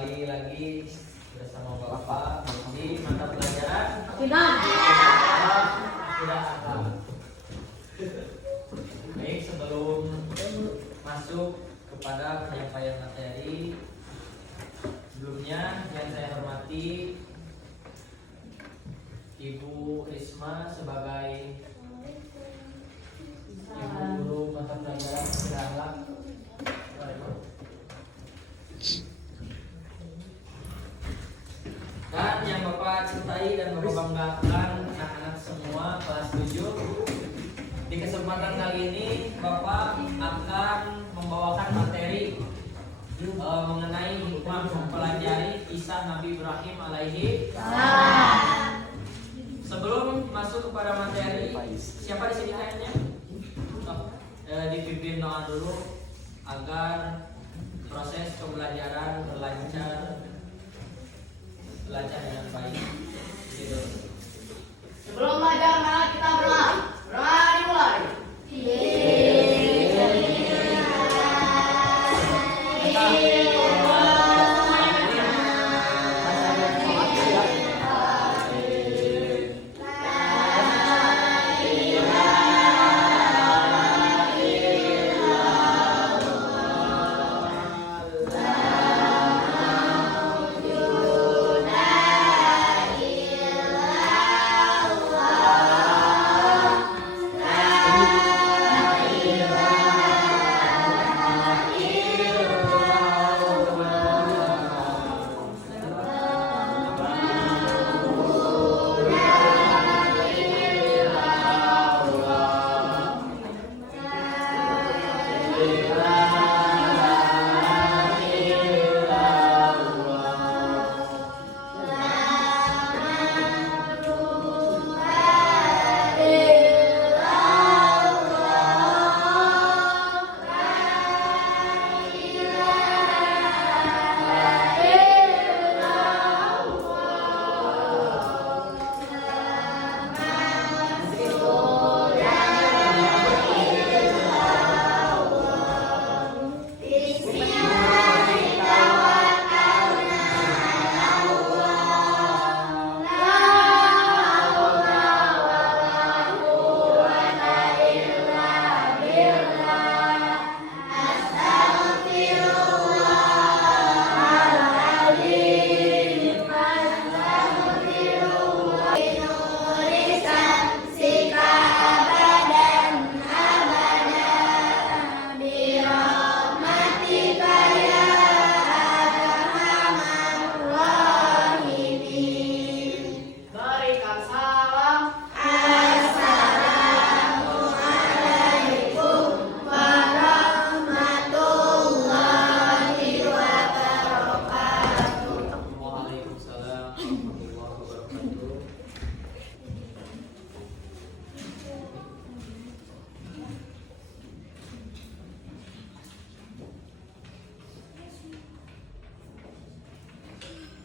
kembali lagi bersama Bapak di mata pelajaran tidak akal. Baik, sebelum masuk kepada penyampaian materi, sebelumnya yang saya hormati Ibu Risma sebagai Ibu Guru mata pelajaran akhlak. Dan yang Bapak cintai dan Bapak banggakan anak-anak semua kelas 7. Di kesempatan kali ini Bapak akan membawakan materi mengenai hikmah mempelajari kisah Nabi Ibrahim alaihi salam. Sebelum masuk kepada materi, siapa di sini kayaknya? Dipimpin doa dulu agar proses pembelajaran berlancar dengan baik. Gitu. Sebelum belajar, mari kita berdoa. Berdoa dimulai.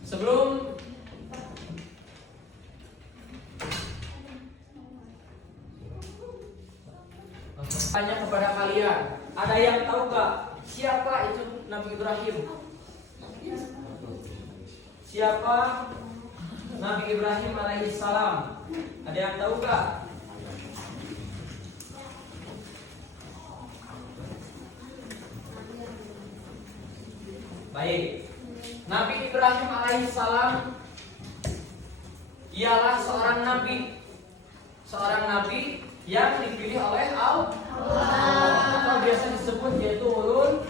Sebelum tanya kepada kalian, ada yang tahu gak siapa itu Nabi Ibrahim? Siapa Nabi Ibrahim alaihi salam? Ada yang tahu gak? Baik. Nabi Ibrahim alaihissalam ialah seorang nabi yang dipilih oleh Allah atau biasa disebut yaitu ulul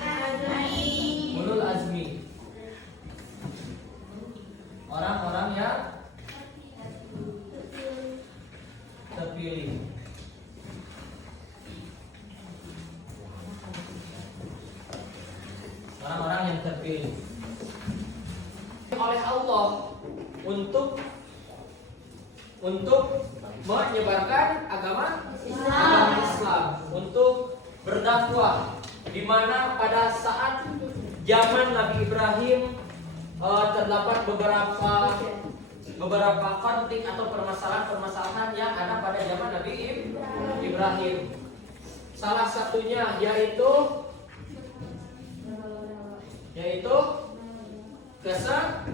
azmi. Orang-orang yang terpilih. Orang-orang yang terpilih oleh Allah untuk menyebarkan agama Islam, untuk berdakwah, di mana pada saat zaman Nabi Ibrahim terdapat beberapa konflik atau permasalahan yang ada pada zaman Nabi Ibrahim. Salah satunya yaitu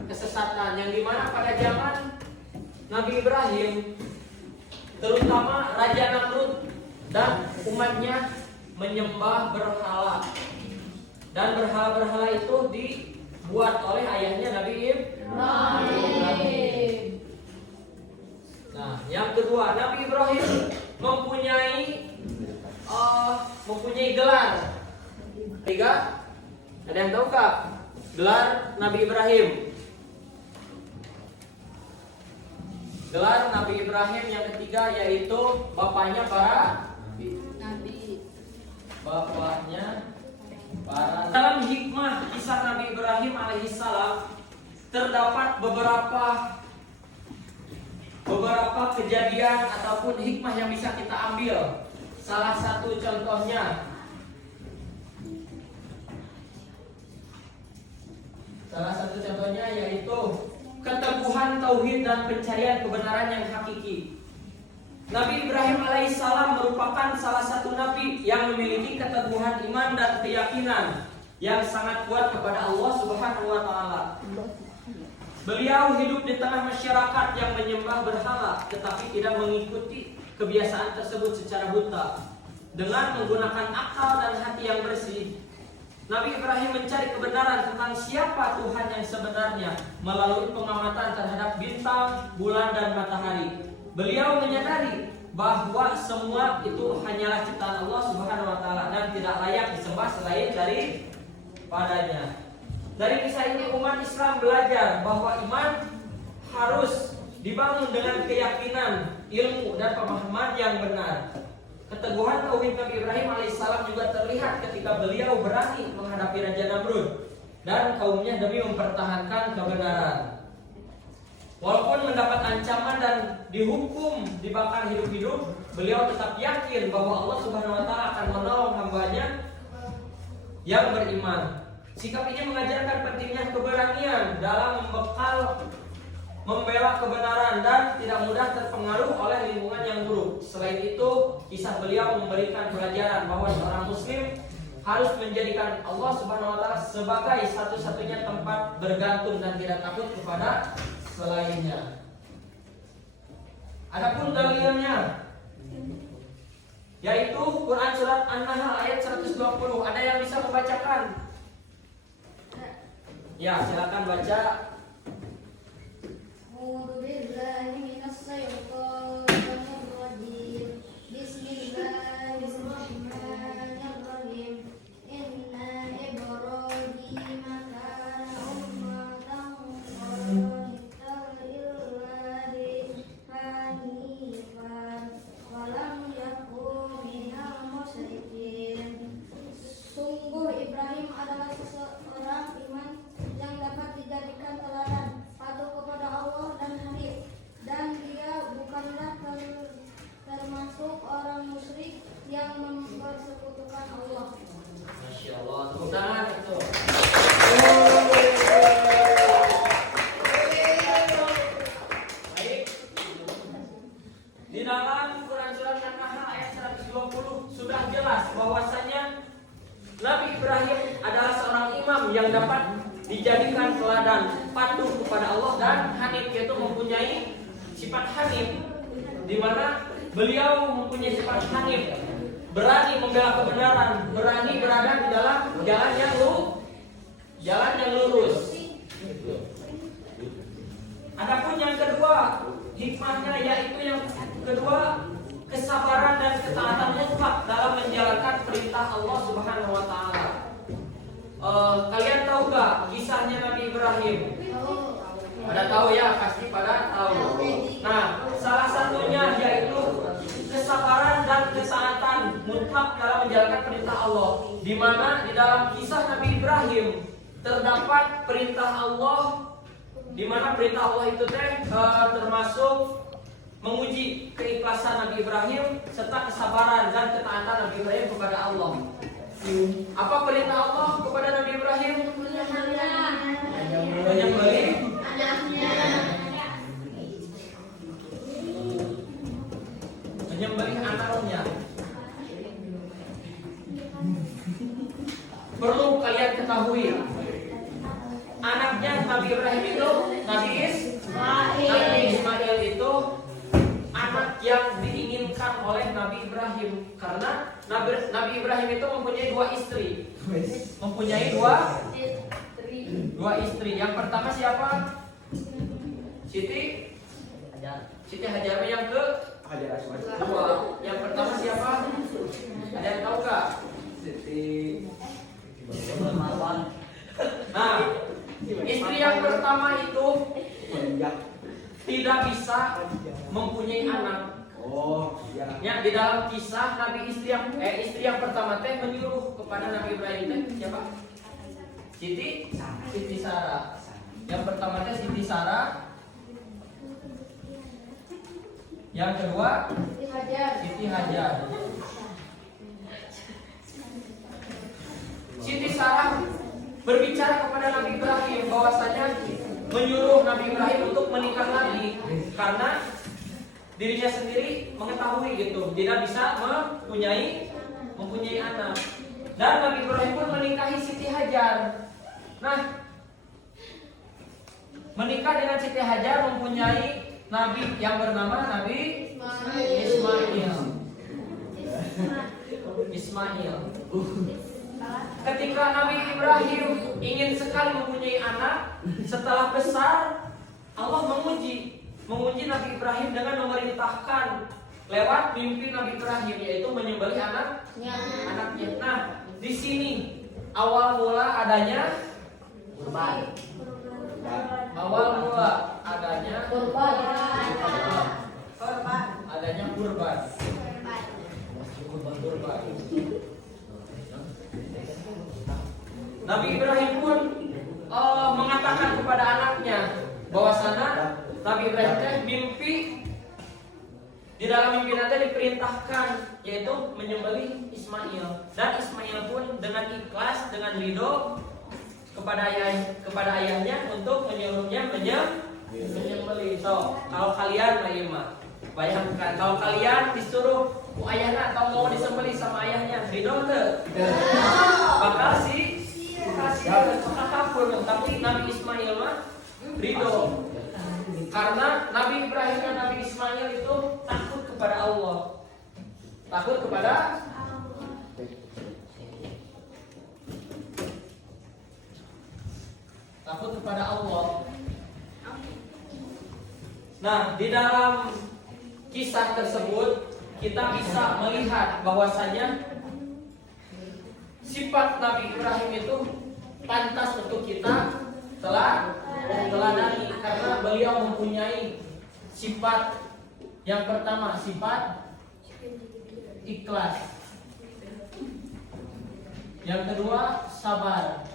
kesesatan yang dimana pada zaman Nabi Ibrahim, terutama Raja Namrud dan umatnya menyembah berhala, dan berhala-berhala itu dibuat oleh ayahnya Nabi Ibrahim. Nah, yang kedua, Nabi Ibrahim mempunyai gelar. Tiga, ada yang tahu kak? Gelar Nabi Ibrahim. Gelar Nabi Ibrahim yang ketiga yaitu bapaknya para Nabi. Dalam hikmah kisah Nabi Ibrahim alaihissalam terdapat beberapa kejadian ataupun hikmah yang bisa kita ambil. Salah satu contohnya yaitu keteguhan tauhid dan pencarian kebenaran yang hakiki. Nabi Ibrahim alaihissalam merupakan salah satu nabi yang memiliki keteguhan iman dan keyakinan yang sangat kuat kepada Allah Subhanahu wa taala. Beliau hidup di tengah masyarakat yang menyembah berhala tetapi tidak mengikuti kebiasaan tersebut secara buta. Dengan menggunakan akal dan hati yang bersih, Nabi Ibrahim mencari kebenaran tentang siapa Tuhan yang sebenarnya melalui pengamatan terhadap bintang, bulan, dan matahari. Beliau menyadari bahwa semua itu hanyalah ciptaan Allah Subhanahu wa taala dan tidak layak disembah selain daripadanya. Dari kisah ini umat Islam belajar bahwa iman harus dibangun dengan keyakinan, ilmu, dan pemahaman yang benar. Keteguhan tauhid Nabi Ibrahim alaihissalam juga terlihat ketika beliau berani menghadapi Raja Namrud dan kaumnya demi mempertahankan kebenaran. Walaupun mendapat ancaman dan dihukum dibakar hidup-hidup, beliau tetap yakin bahwa Allah Subhanahu wa taala akan menolong hambanya yang beriman. Sikap ini mengajarkan pentingnya keberanian dalam membela kebenaran dan tidak mudah terpengaruh oleh lingkungan yang buruk. Selain itu, kisah beliau memberikan pelajaran bahwa seorang muslim harus menjadikan Allah Subhanahu wa taala sebagai satu-satunya tempat bergantung dan tidak takut kepada selainnya. Adapun dalilnya yaitu Quran surat An-Nahl ayat 120. Ada yang bisa membacakan? Ya, silakan baca. Sungguh Ibrahim adalah seseorang iman yang dapat dijadikan teladan, patuh kepada Allah dan hanif, dan dia bukanlah termasuk orang musyrik yang mempersekutukan Allah. Masya Allah, tepuk tangan itu. Baik. Di dalam Quran surat An-Nahl ayat 120 sudah jelas bahwasanya Nabi Ibrahim adalah seorang imam yang dapat dijadikan teladan, patuh kepada Allah dan hanif, yaitu mempunyai sifat hanif, di mana beliau mempunyai sifat hanif, berani membela kebenaran, berani berada di dalam jalan yang lurus. Adapun yang kedua, hikmahnya yaitu yang kedua, kesabaran dan ketaatan mutlak dalam menjalankan perintah Allah Subhanahu wa taala. Kalian tahu gak kisahnya Nabi Ibrahim? Pada tahu ya, pasti pada tahu. Nah, salah satunya yaitu kesabaran dan ketaatan mutlak dalam menjalankan perintah Allah. Di mana di dalam kisah Nabi Ibrahim terdapat perintah Allah, di mana perintah Allah itu termasuk menguji keikhlasan Nabi Ibrahim serta kesabaran dan ketaatan Nabi Ibrahim kepada Allah. Apa perintah Allah kepada Nabi Ibrahim? Menyembelih anaknya. Perlu kalian ketahui, anaknya Nabi Ibrahim itu Nabi Ismail itu anak yang diinginkan oleh Nabi Ibrahim karena Nabi Ibrahim itu mempunyai dua istri. Dua istri. Yang pertama siapa? Siti Hajar. Yang ke dua. Yang pertama siapa? Ada yang tahu gak? Nah, istri yang pertama itu tidak bisa mempunyai anak. Ya, di dalam kisah istri yang pertama teh menyuruh kepada Nabi Ibrahim teh siapa? Siti Sarah. Yang pertama teh Siti Sarah. Yang kedua Siti Hajar. Siti Sarah berbicara kepada Nabi Ibrahim bahwasanya menyuruh Nabi Ibrahim untuk menikah lagi karena dirinya sendiri mengetahui gitu tidak bisa mempunyai anak. Dan Nabi Ibrahim pun menikahi Siti Hajar. Nah, menikah dengan Siti Hajar mempunyai nabi yang bernama Nabi Ismail. Ketika Nabi Ibrahim ingin sekali mempunyai anak, setelah besar Allah menguji Nabi Ibrahim dengan memerintahkan lewat mimpi Nabi Ibrahim, yaitu menyembelih anaknya. Nah, di sini awal mula adanya kurban. Nabi Ibrahim pun mengatakan kepada anaknya bahwasanya Nabi Ibrahim mimpi, di dalam mimpi nanti diperintahkan yaitu menyembelih Ismail, dan Ismail pun dengan ikhlas, dengan ridho kepada ayahnya untuk menyuruhnya menyembelih. So, kalau kalian bayangkan kalau kalian disuruh ayahnya atau mau disembelih sama ayahnya, ridho enggak? Bakal kafir. Tapi Nabi Ismail mah ridho. Karena Nabi Ibrahim dan Nabi Ismail itu takut kepada Allah. Takut kepada Allah. Nah, di dalam kisah tersebut kita bisa melihat bahwasanya sifat Nabi Ibrahim itu pantas untuk kita teladani karena beliau mempunyai sifat yang pertama, sifat ikhlas. Yang kedua, sabar.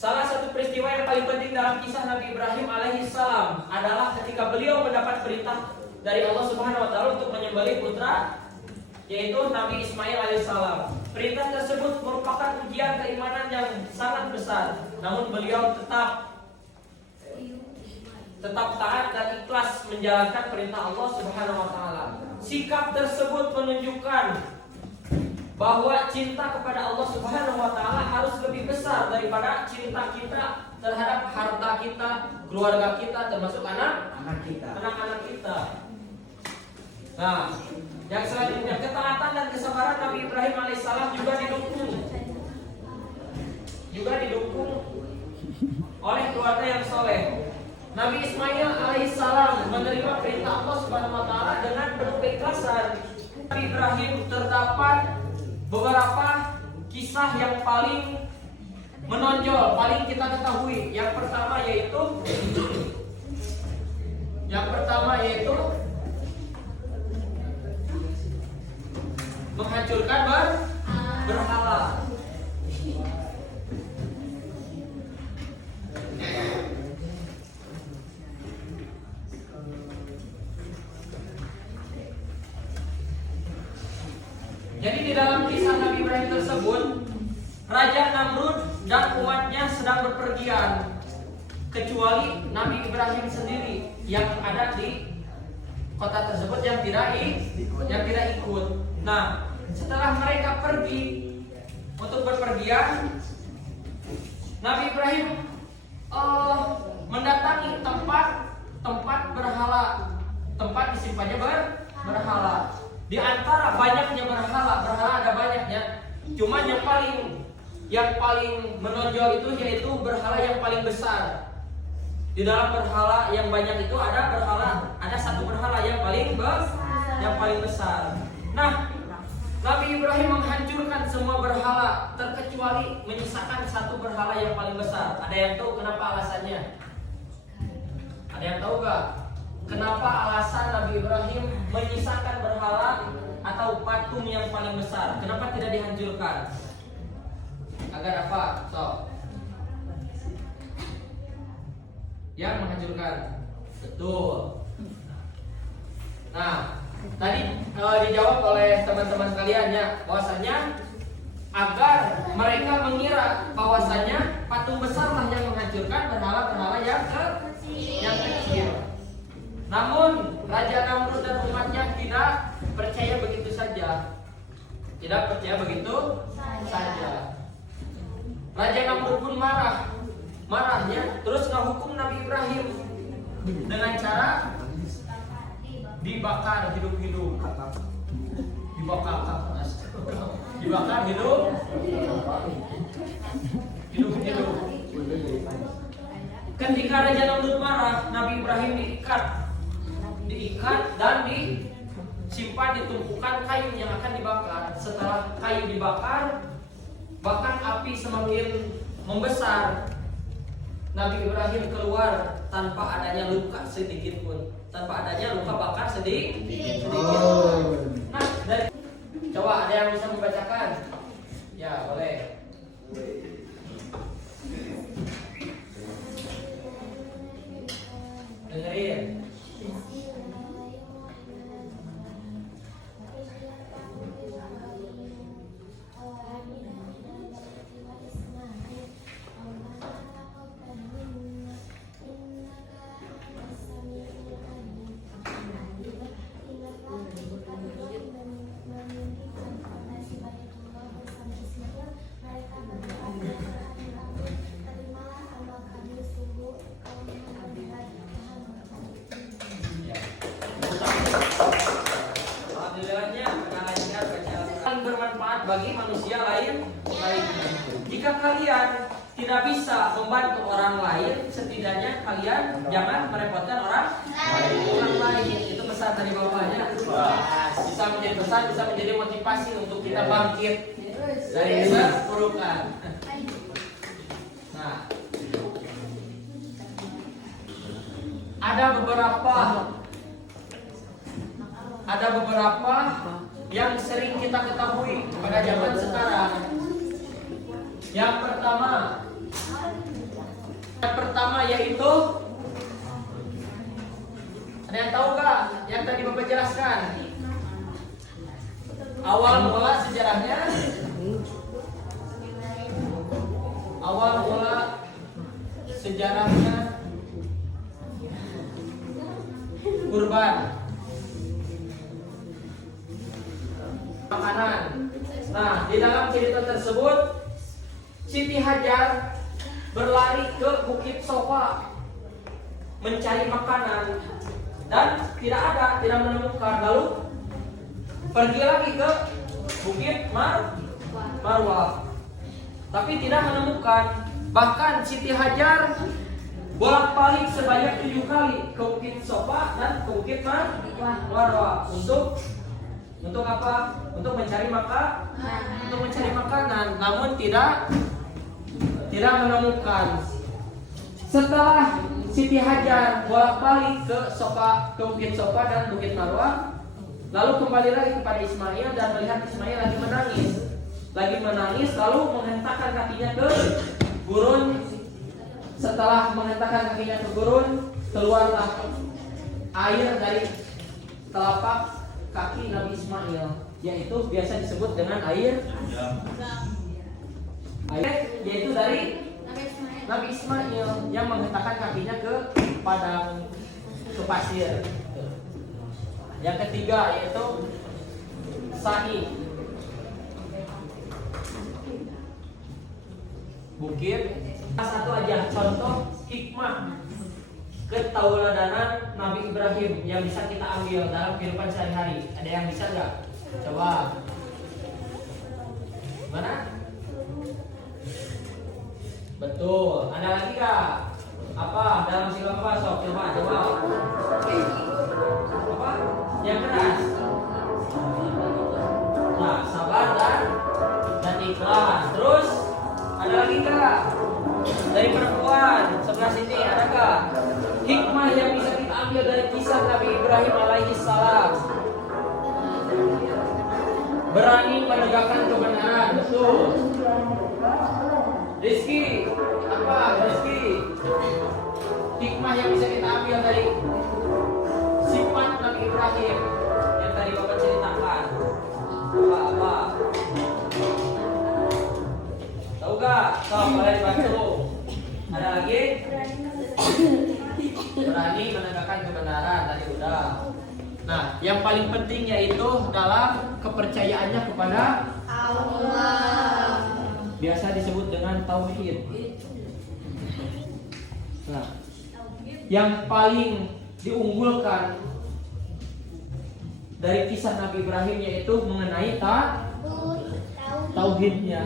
Salah satu peristiwa yang paling penting dalam kisah Nabi Ibrahim alaihissalam adalah ketika beliau mendapat perintah dari Allah Subhanahu wa taala untuk menyembelih putra, yaitu Nabi Ismail alaihissalam. Perintah tersebut merupakan ujian keimanan yang sangat besar. Namun beliau tetap taat dan ikhlas menjalankan perintah Allah Subhanahu wa taala. Sikap tersebut menunjukkan bahwa cinta kepada Allah Subhanahu wa taala harus lebih besar daripada cinta kita terhadap harta kita, keluarga kita, termasuk anak-anak kita. Nah, yang selanjutnya, ketaatan dan kesabaran Nabi Ibrahim alaihissalam juga didukung oleh keluarga yang soleh. Nabi Ismail alaihissalam menerima perintah Allah Subhanahu wa taala dengan penuh keikhlasan. Nabi Ibrahim terdapat beberapa kisah yang paling menonjol, paling kita ketahui. Yang pertama yaitu menghancurkan berhala. Jadi di dalam kisah Nabi Ibrahim tersebut, Raja Namrud dan umatnya sedang berpergian, kecuali Nabi Ibrahim sendiri yang ada di kota tersebut yang tidak ikut. Nah, setelah mereka pergi untuk berpergian, Nabi Ibrahim mendatangi tempat berhala, tempat disimpannya berhala. Di antara banyaknya berhala ada banyaknya. Cuman yang paling menonjol itu yaitu berhala yang paling besar. Di dalam berhala yang banyak itu ada satu berhala yang paling besar. Nah, Nabi Ibrahim menghancurkan semua berhala terkecuali menyisakan satu berhala yang paling besar. Ada yang tahu kenapa alasannya? Ada yang tahu gak? Kenapa alasan Nabi Ibrahim menyisakan berhala atau patung yang paling besar? Kenapa tidak dihancurkan? Agar apa? Yang menghancurkan. Betul. Nah, tadi dijawab oleh teman-teman kalian ya, bahwasanya agar mereka mengira bahwasanya patung besarlah yang menghancurkan berhala-berhala yang kecil. Namun Raja Namrud dan umatnya tidak percaya begitu saja. Tidak percaya begitu saja. Raja Namrud pun marahnya terus menghukum Nabi Ibrahim dengan cara dibakar hidup-hidup. Dibakar hidup-hidup. Ketika Raja Namrud marah, Nabi Ibrahim diikat dan disimpan di tumpukan kayu yang akan dibakar. Setelah kayu dibakar, bahkan api semakin membesar. Nabi Ibrahim keluar tanpa adanya luka sedikit pun, tanpa adanya luka bakar sedikit. Nah, coba ada yang bisa membacakan? Ya, boleh. Dengerin. Bermanfaat bagi manusia lain. Jika kalian tidak bisa membantu orang lain, setidaknya kalian jangan merepotkan orang lain. Itu pesan dari bapaknya. Bisa menjadi pesan, bisa menjadi motivasi untuk kita bangkit dari keburukan. Nah, ada beberapa yang sering kita ketahui pada zaman sekarang. Yang pertama yaitu, ada yang tahu gak yang tadi Bapak jelaskan? Awal mula sejarahnya, kurban, makanan. Nah, di dalam cerita tersebut Siti Hajar berlari ke Bukit Sofa mencari makanan dan tidak menemukan. Lalu pergi lagi ke Bukit Marwah, tapi tidak menemukan. Bahkan Siti Hajar bolak-balik sebanyak 7 kali ke Bukit Sofa dan ke Bukit Marwah untuk apa? Untuk mencari makanan, namun tidak menemukan. Setelah Siti Hajar bolak-balik ke Bukit Sofa dan Bukit Marwah, lalu kembali lagi kepada Ismail dan melihat Ismail lagi menangis, lalu menghentakkan kakinya ke gurun. Setelah menghentakkan kakinya ke gurun, keluarlah air dari telapak kaki Nabi Ismail, yaitu biasa disebut dengan air yaitu dari Nabi Ismail yang menghentakkan kakinya ke pasir. Yang ketiga yaitu Sani. Bukit. Satu aja contoh hikmah ketauladanan Nabi Ibrahim yang bisa kita ambil dalam kehidupan sehari-hari. Ada yang bisa nggak? Coba. Mana? Betul. Ada lagi nggak? Apa? Dalam silang apa? Sok coba. Apa? Yang keras. Nah, sabar dan ikhlas. Terus ada lagi nggak? Dari perempuan sebelah sini ada nggak? Hikmah yang bisa kita ambil dari kisah Nabi Ibrahim alaihi salam. Berani menegakkan kebenaran. Betul. Rizky, apa Rizky? Hikmah yang bisa kita ambil dari sifat Nabi Ibrahim yang tadi Bapak ceritakan. Apa? Tahu gak? Tahu, boleh dibantu. Ada lagi? Berani menegakkan kebenaran, tadi udah. Nah, yang paling penting yaitu dalam kepercayaannya kepada Allah. Biasa disebut dengan tauhid. Nah, yang paling diunggulkan dari kisah Nabi Ibrahim yaitu mengenai tauhidnya.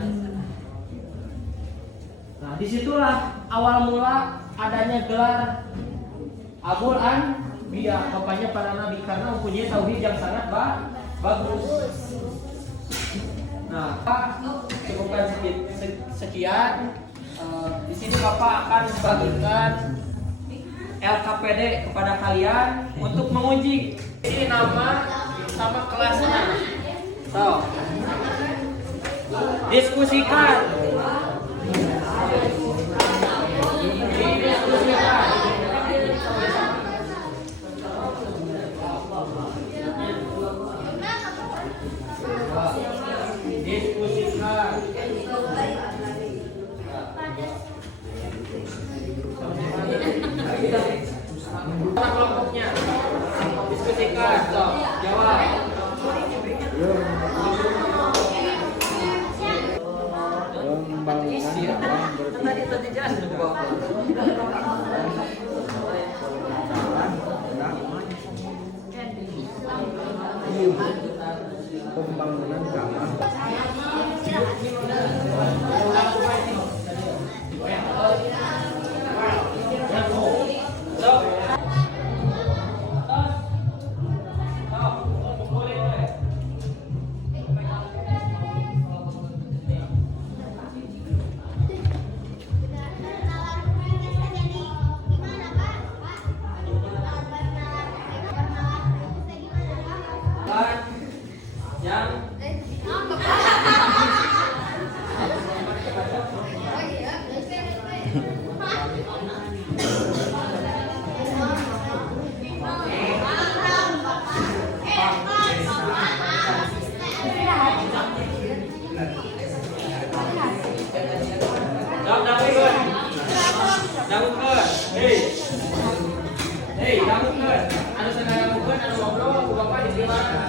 Nah, disitulah awal mula adanya gelar Abul Anbiya, bapaknya para nabi, karena mempunyai tauhid yang sangat bagus. Nah, Pak, cukupkan sekian. Di sini Bapak akan membagikan LKPD kepada kalian untuk menguji. Ini nama sama kelasnya. So, diskusikan. Diskusikan. Kelompoknya diskusikan. So, jawab. Tadi jelas pembangunan kamar.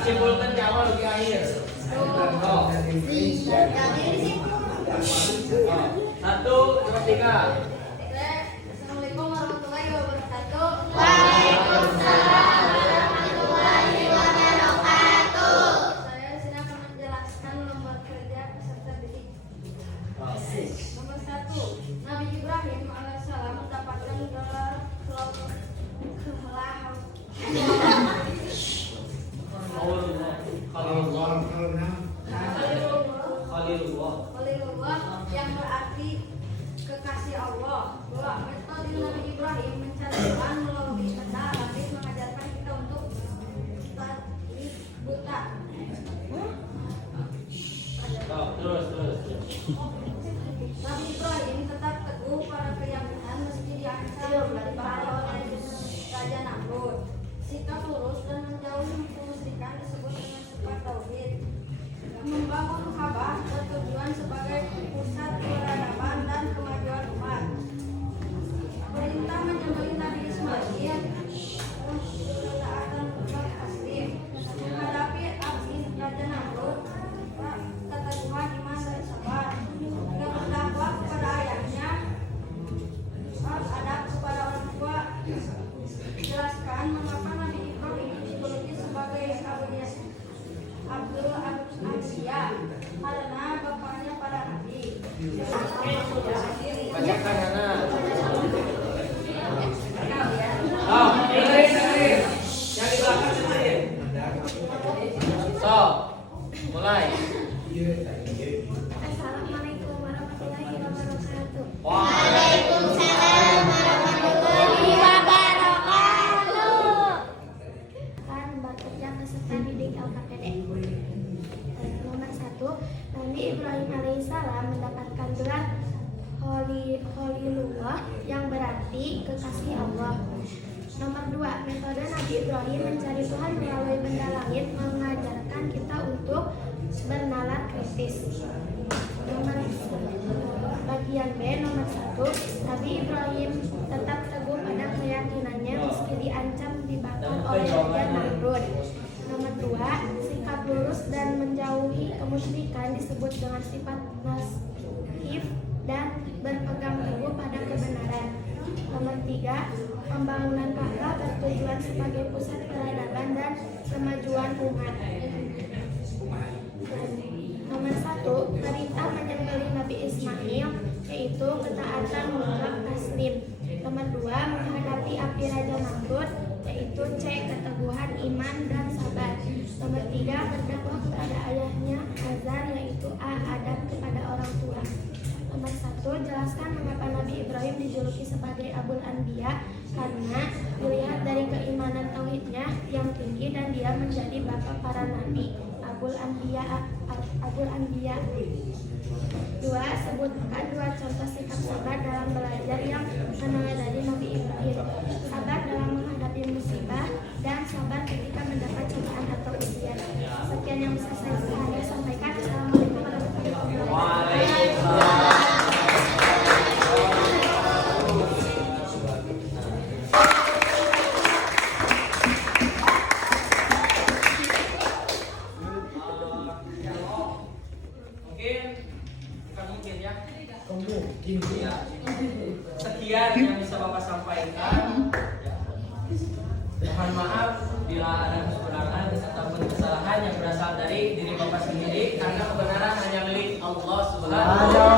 Simpulkan di awal di akhir. Satu, dua, tiga. Assalamualaikum warahmatullahi wabarakatuh. Waalaikumsalam warahmatullahi wabarakatuh. Saya di sini akan menjelaskan nomor kerja peserta didik. Nomor 1, Nabi Ibrahim alaihissalam mendapatkan gelar Khalilullah yang berarti kekasih Allah. Abdul Anbiya karena bapaknya para nabi. Bacakan anak. Oh, dengerin. Yang di belakang dengerin. So, mulai. Assalamualaikum warahmatullahi wabarakatuh. Waalaikumsalam warahmatullahi Wabarakatuh. Akan bekerja peserta didik LKPD. Nomor 1, Nabi Ibrahim alaihissalam mendapatkan gelar Khalilullah yang berarti kekasih Allah. Nomor 2, metode Nabi Ibrahim mencari Tuhan melalui benda langit mengajarkan kita untuk bernalar kritis. Nomor bagian B, nomor 1, Nabi Ibrahim tetap teguh pada keyakinannya meski diancam dibakar oleh Raja Namrud. Nomor 2, sikap lurus dan menjauhi kemusyrikan disebut dengan sifat nasif dan berpegang teguh pada kebenaran. Nomor 3, pembangunan Ka'bah bertujuan sebagai pusat peradaban dan kemajuan umat. Nomor 1, perintah menyembelih Nabi Ismail yaitu ketaatan mutlak taslim. Nomor 2, menghadapi api Raja Namrud yaitu C, keteguhan iman dan sabar. Nomor 3, berdakwah kepada ayahnya Azar yaitu A, adab kepada orang tua. Nomor 1, jelaskan mengapa Nabi Ibrahim dijuluki sebagai Abul Anbiya karena dilihat dari keimanan tauhidnya yang tinggi dan dia menjadi bapak para nabi. Abul Anbiya. 2, sebutkan 2 contoh sikap sabar dalam belajar yang meneladani Nabi Ibrahim. Sabar dalam menghadapi musibah dan sabar ketika mendapat cobaan atau ujian. Sekian yang bisa saya sampaikan. Assalamualaikum warahmatullahi wabarakatuh. Waalaikumsalam. Sekian yang bisa Bapak sampaikan. Mohon maaf bila ada kekurangan ataupun kesalahan yang berasal dari diri Bapak sendiri karena kebenaran hanya milik Allah Subhanahu wa taala.